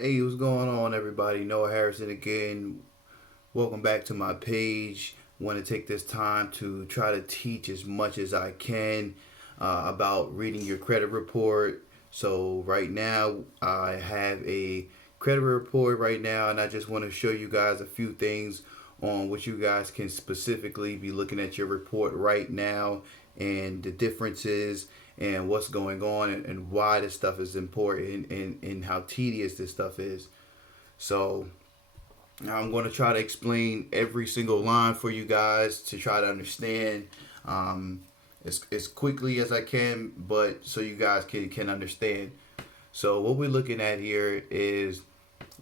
Hey, what's going on, everybody? Noah Harrison again. Welcome back to my page. Want to take this time to try to teach as much as I can about reading your credit report. So, right now, I have a credit report right now, and I just want to show you guys a few things on what you guys can specifically be looking at your report right now and the differences and what's going on and why this stuff is important and how tedious this stuff is. So I'm going to try to explain every single line for you guys to try to understand um, as quickly as I can, but so you guys can understand. So what we're looking at here is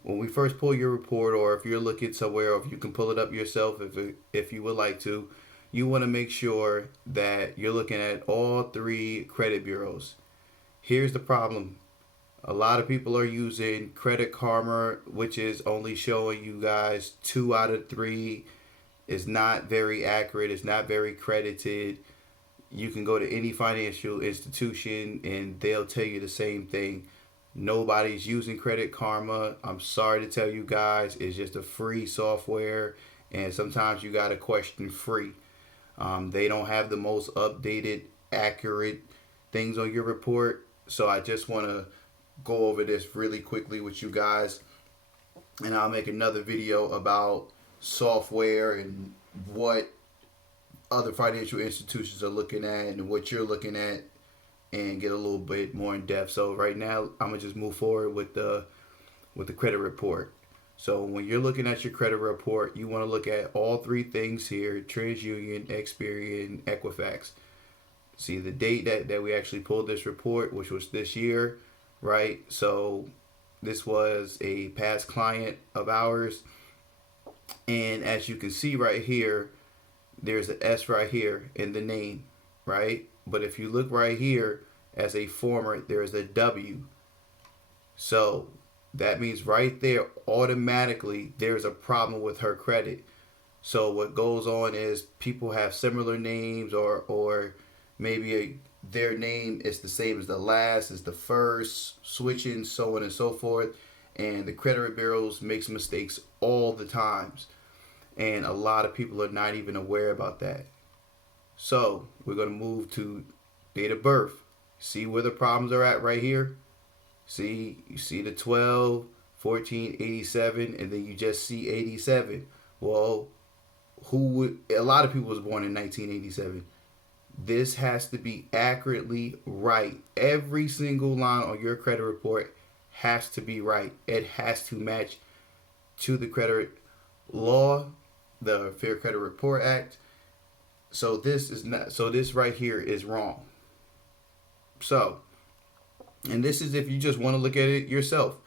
when we first pull your report, or if you're looking somewhere, or if you can pull it up yourself, if you would like to, you want to make sure that you're looking at all three credit bureaus. Here's the problem: a lot of people are using Credit Karma, which is only showing you guys 2 out of 3. It's not very accurate. It's not very credited. You can go to any financial institution and they'll tell you the same thing. Nobody's using Credit Karma. I'm sorry to tell you guys, it's just a free software, and sometimes you got to question free. They don't have the most updated, accurate things on your report. So I just want to go over this really quickly with you guys, and I'll make another video about software and what other financial institutions are looking at and what you're looking at, and get a little bit more in depth. So right now I'm gonna just move forward with the credit report. So when you're looking at your credit report, you want to look at all three things here: TransUnion, Experian, Equifax. See the date that we actually pulled this report, which was this year, right? So this was a past client of ours. And as you can see right here, there's an S right here in the name, right? But if you look right here, as a former, there's a W. So that means right there, automatically, there's a problem with her credit. So what goes on is people have similar names, or maybe their name is the same as the last, is the first, switching, so on and so forth. And the credit bureaus makes mistakes all the times, and a lot of people are not even aware about that. So we're going to move to date of birth. See where the problems are at right here. See, you see the 12, 14, 87, and then you just see 87. Well, a lot of people was born in 1987. This has to be accurately right. Every single line on your credit report has to be right. It has to match to the credit law, the Fair Credit Report Act. So this is not. So this right here is wrong. So, and this is if you just want to look at it yourself.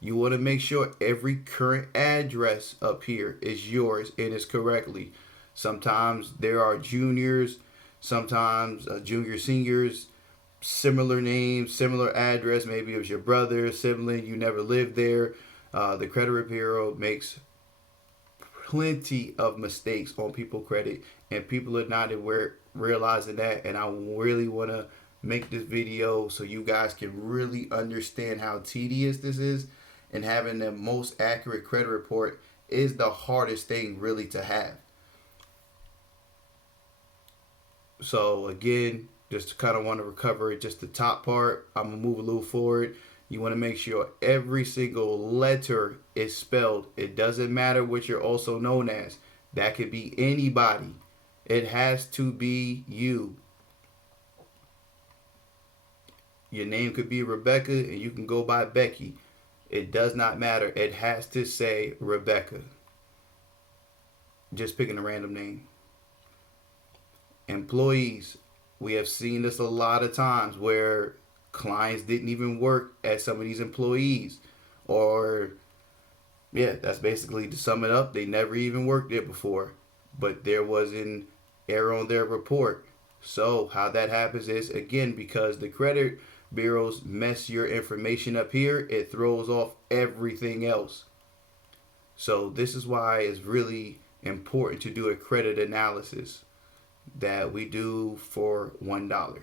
You want to make sure every current address up here is yours and is correctly. Sometimes there are juniors, sometimes junior seniors, similar names, similar address. Maybe it was your brother, sibling, you never lived there. The credit bureau makes plenty of mistakes on people credit, and people are not aware, realizing that. And I really want to make this video so you guys can really understand how tedious this is, and having the most accurate credit report is the hardest thing really to have. So again, just kind of want to recover just the top part. I'm gonna move a little forward. You want to make sure every single letter is spelled. It doesn't matter what you're also known as. That could be anybody. It has to be you. Your name could be Rebecca and you can go by Becky. It does not matter. It has to say Rebecca. Just picking a random name. Employees. We have seen this a lot of times where clients didn't even work at some of these employees. Or, yeah, that's basically, to sum it up, they never even worked there before. But there was an error on their report. So how that happens is, again, because the credit bureaus mess your information up here, it throws off everything else. So this is why it's really important to do a credit analysis that we do for $1.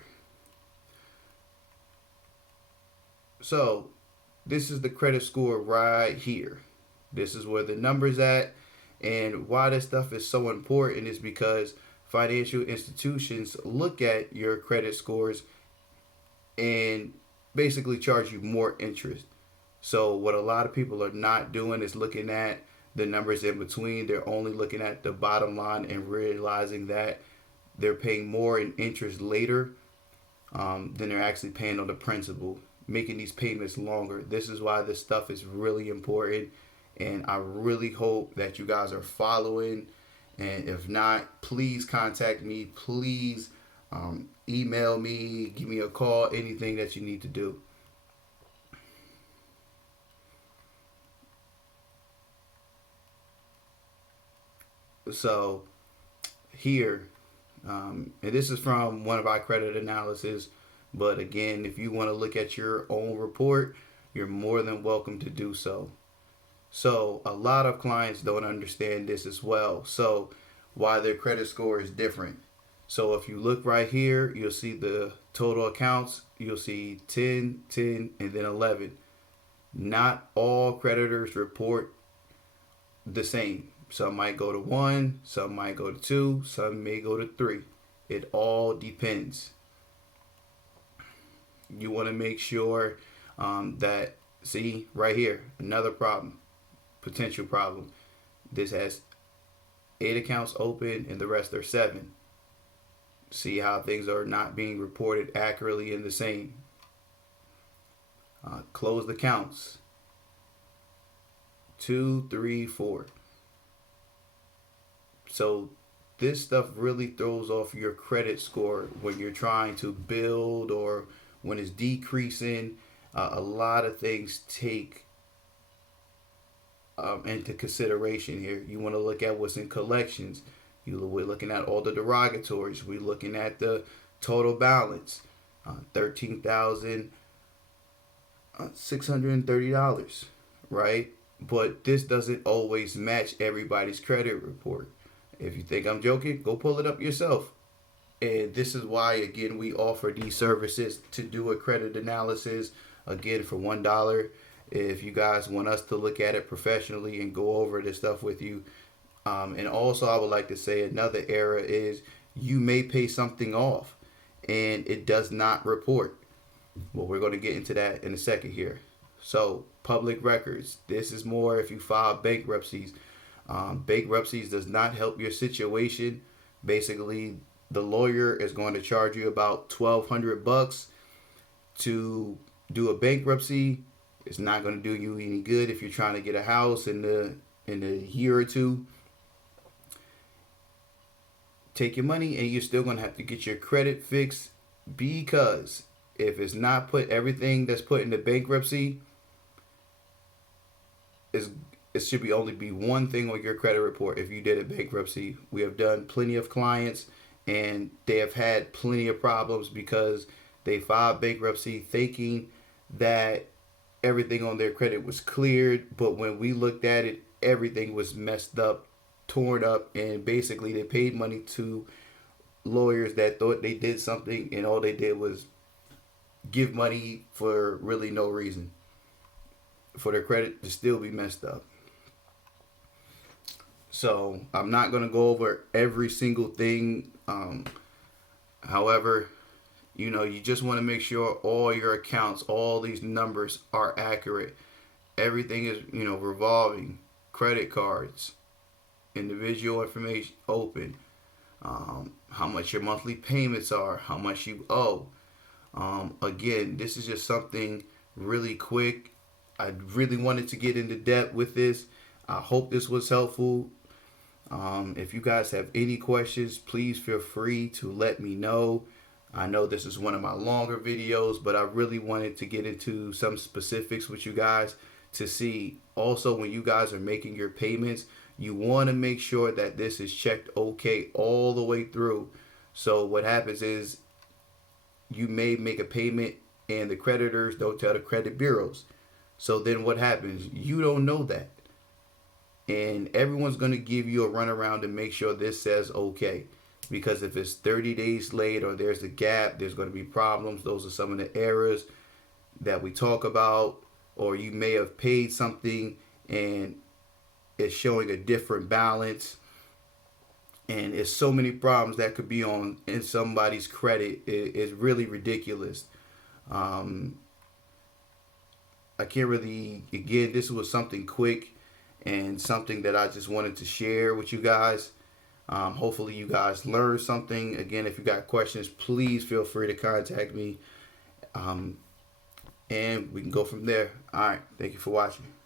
So this is the credit score right here. This is where the number's at. And why this stuff is so important is because financial institutions look at your credit scores and basically charge you more interest. So what a lot of people are not doing is looking at the numbers in between. They're only looking at the bottom line and realizing that they're paying more in interest later than they're actually paying on the principal, making these payments longer. This is why this stuff is really important, and I really hope that you guys are following. And if not, please contact me. Please email me, give me a call, anything that you need to do. So here, and this is from one of our credit analysis, but again, if you want to look at your own report, you're more than welcome to do so. So a lot of clients don't understand this as well. So why their credit score is different. So if you look right here, you'll see the total accounts. You'll see 10, 10, and then 11. Not all creditors report the same. Some might go to 1, some might go to 2, some may go to 3. It all depends. You want to make sure that, see, right here, another problem, potential problem. This has 8 accounts open and the rest are 7. See how things are not being reported accurately in the same. Closed accounts. 2, 3, 4. So this stuff really throws off your credit score when you're trying to build or when it's decreasing. A lot of things take into consideration here. You want to look at what's in collections. We're looking at all the derogatories. We're looking at the total balance, $13,630, right? But this doesn't always match everybody's credit report. If you think I'm joking, go pull it up yourself. And this is why, again, we offer these services to do a credit analysis, again, for $1. If you guys want us to look at it professionally and go over this stuff with you. And also, I would like to say another error is you may pay something off and it does not report. Well, we're going to get into that in a second here. So, public records. This is more if you file bankruptcies. Bankruptcies does not help your situation. Basically, the lawyer is going to charge you about $1,200 to do a bankruptcy. It's not going to do you any good if you're trying to get a house in a year or two. Take your money and you're still going to have to get your credit fixed, because if it's not put, everything that's put in the bankruptcy it should be only be one thing on your credit report if you did a bankruptcy. We have done plenty of clients and they have had plenty of problems because they filed bankruptcy thinking that everything on their credit was cleared, but when we looked at it, everything was messed up, torn up, and basically they paid money to lawyers that thought they did something, and all they did was give money for really no reason for their credit to still be messed up. So I'm not going to go over every single thing. However, you just want to make sure all your accounts, all these numbers are accurate. Everything is, revolving, credit cards, individual information open, how much your monthly payments are, how much you owe. Again, this is just something really quick. I really wanted to get into depth with this. I hope this was helpful. If you guys have any questions, please feel free to let me know. I know this is one of my longer videos, but I really wanted to get into some specifics with you guys to see. Also, when you guys are making your payments, you want to make sure that this is checked okay all the way through. So what happens is you may make a payment and the creditors don't tell the credit bureaus. So then what happens? You don't know that. And everyone's going to give you a runaround to make sure this says okay. Because if it's 30 days late or there's a gap, there's going to be problems. Those are some of the errors that we talk about. or you may have paid something and it's showing a different balance. And it's so many problems that could be on in somebody's credit. It's really ridiculous. Um, I can't really, again, this was something quick and something that I just wanted to share with you guys. Hopefully you guys learned something. Again, if you got questions, please feel free to contact me. And we can go from there. All right. Thank you for watching.